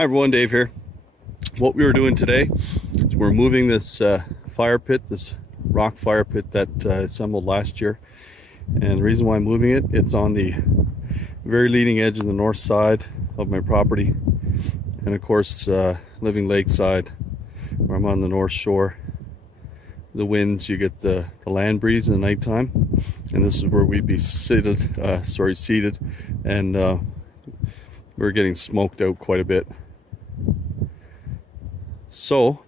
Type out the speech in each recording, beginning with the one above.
Hi everyone, Dave here. What we were doing today is we're moving this fire pit, this rock fire pit that I assembled last year. And the reason why I'm moving it, it's on the very leading edge of the north side of my property. And of course, living lakeside, where I'm on the north shore. The winds, you get the land breeze in the nighttime. And this is where we'd be seated, and we're getting smoked out quite a bit. So,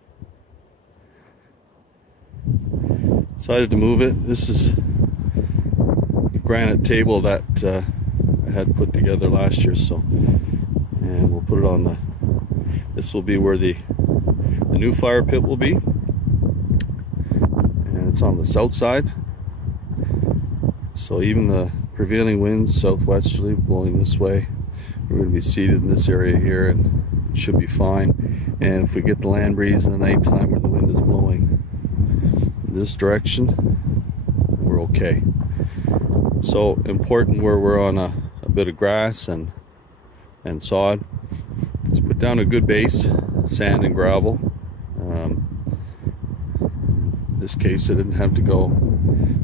decided to move it. This is the granite table that I had put together last year. So, and we'll put it on this will be where the new fire pit will be. And it's on the south side. So even the prevailing winds, southwesterly, blowing this way, we're going to be seated in this area here and it should be fine. And if we get the land breeze in the nighttime where the wind is blowing this direction, we're okay. So important where we're on a bit of grass and sod. Let's put down a good base, sand and gravel. In this case, I didn't have to go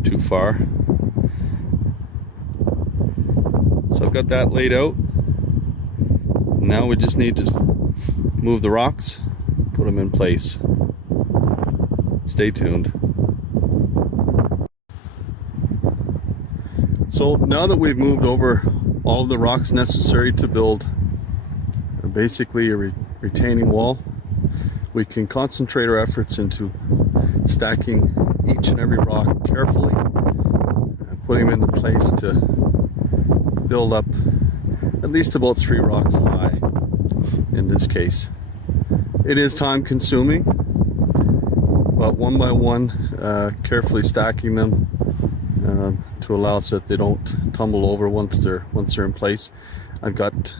too far. So I've got that laid out. Now we just need to move the rocks, put them in place. Stay tuned. So now that we've moved over all of the rocks necessary to build basically a retaining wall, we can concentrate our efforts into stacking each and every rock carefully and putting them into place to build up at least about 3 rocks high in this case. It is time consuming, but one by one, carefully stacking them to allow so that they don't tumble over once they're in place. I've got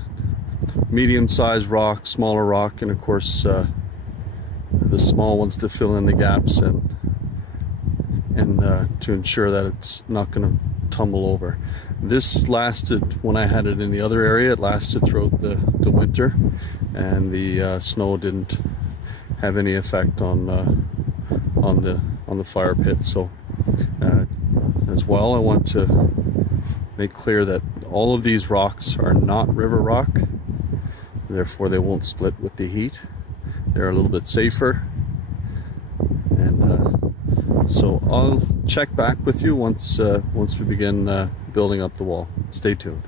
medium-sized rock, smaller rock, and of course the small ones to fill in the gaps and to ensure that it's not going to tumble over. This lasted, when I had it in the other area, it lasted throughout the winter, and the snow didn't have any effect on the fire pit. So as well, I want to make clear that all of these rocks are not river rock, therefore they won't split with the heat. They're a little bit safer, and so I'll check back with you once we begin building up the wall. Stay tuned.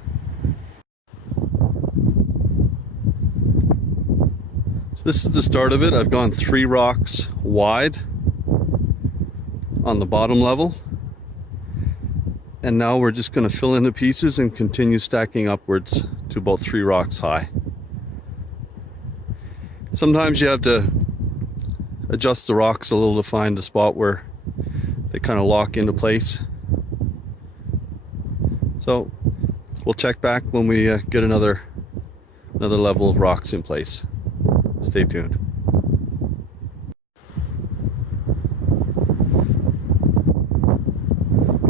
So this is the start of it. I've gone 3 rocks wide on the bottom level, and now we're just going to fill in the pieces and continue stacking upwards to about 3 rocks high. Sometimes you have to adjust the rocks a little to find a spot where they kind of lock into place. So we'll check back when we get another level of rocks in place. Stay tuned.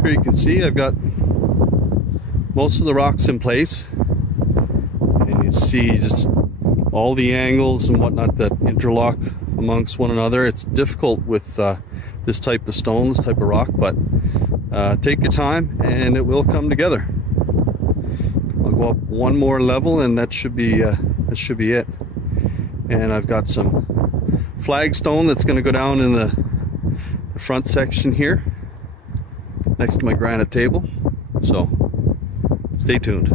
Here you can see I've got most of the rocks in place, and you see just all the angles and whatnot that interlock amongst one another. It's difficult with this type of stone, this type of rock, but take your time and it will come together. I'll go up one more level and that should be it. And I've got some flagstone that's going to go down in the front section here next to my granite table. So stay tuned.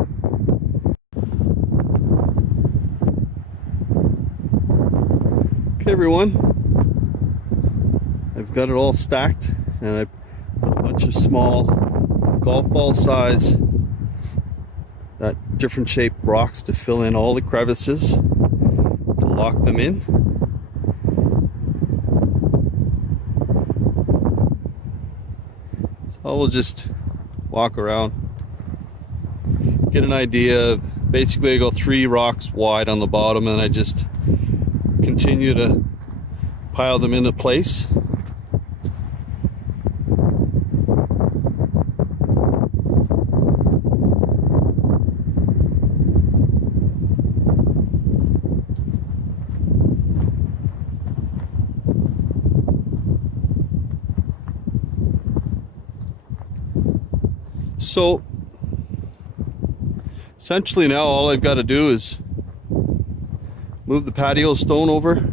Okay everyone, I've got it all stacked, and I put a bunch of small golf ball size, different shaped rocks to fill in all the crevices, to lock them in. So I will just walk around, get an idea. Basically I go 3 rocks wide on the bottom, and I just continue to pile them into place. So essentially now all I've got to do is move the patio stone over.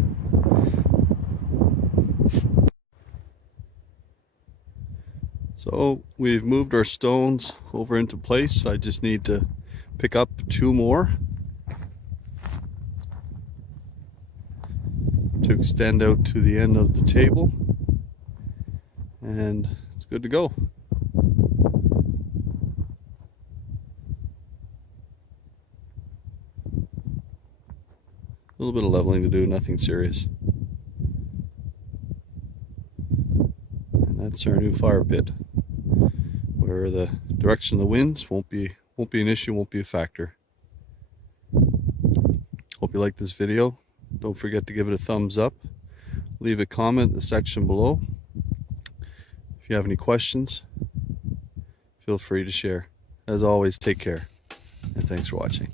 So we've moved our stones over into place. I just need to pick up 2 more to extend out to the end of the table, and it's good to go. A little bit of leveling to do, nothing serious. And that's our new fire pit, where the direction of the winds won't be an issue, won't be a factor. Hope you like this video. Don't forget to give it a thumbs up. Leave a comment in the section below. If you have any questions, feel free to share. As always, take care, and thanks for watching.